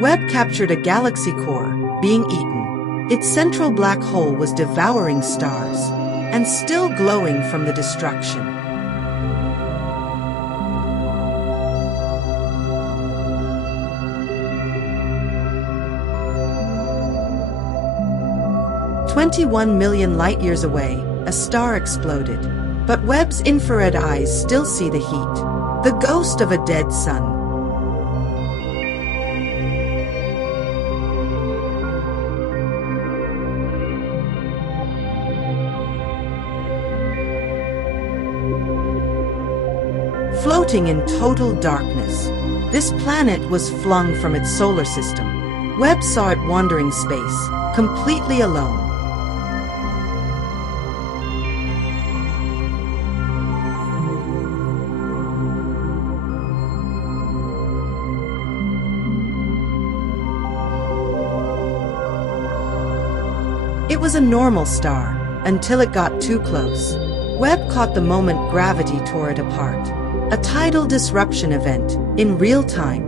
Webb captured a galaxy core, being eaten. Its central black hole was devouring stars, and still glowing from the destruction. "21 million light-years away, a star exploded. But Webb's infrared eyes still see the heat. The ghost of a dead sun. Floating in total darkness, this planet was flung from its solar system. Webb saw it wandering space, completely alone. It was a normal star, until it got too close. Webb caught the moment gravity tore it apart. A tidal disruption event, in real time.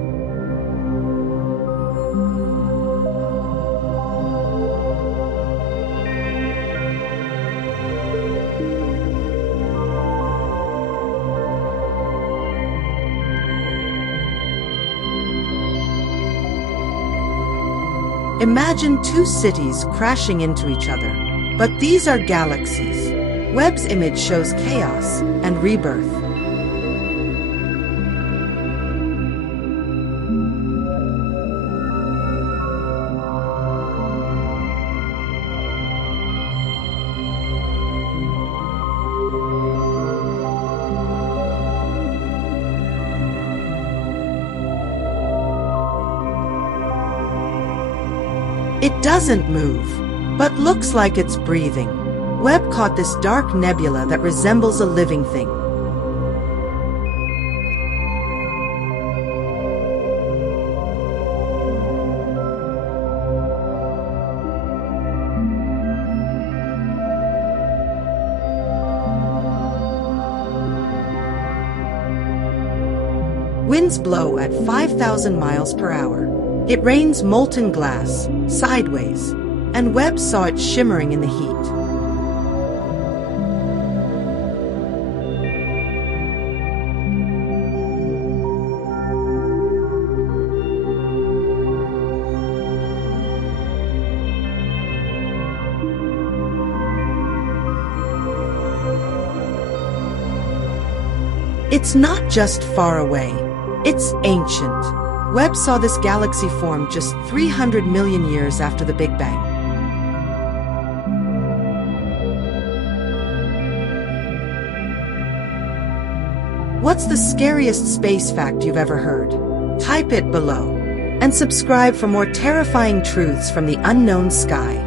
Imagine two cities crashing into each other. But these are galaxies. Webb's image shows chaos and rebirth. It doesn't move, but looks like it's breathing. Webb caught this dark nebula that resembles a living thing. Winds blow at 5,000 miles per hour. It rains molten glass, sideways, and Webb saw it shimmering in the heat. It's not just far away, it's ancient. Webb saw this galaxy form just 300 million years after the Big Bang. What's the scariest space fact you've ever heard? Type it below. And subscribe for more terrifying truths from the unknown sky.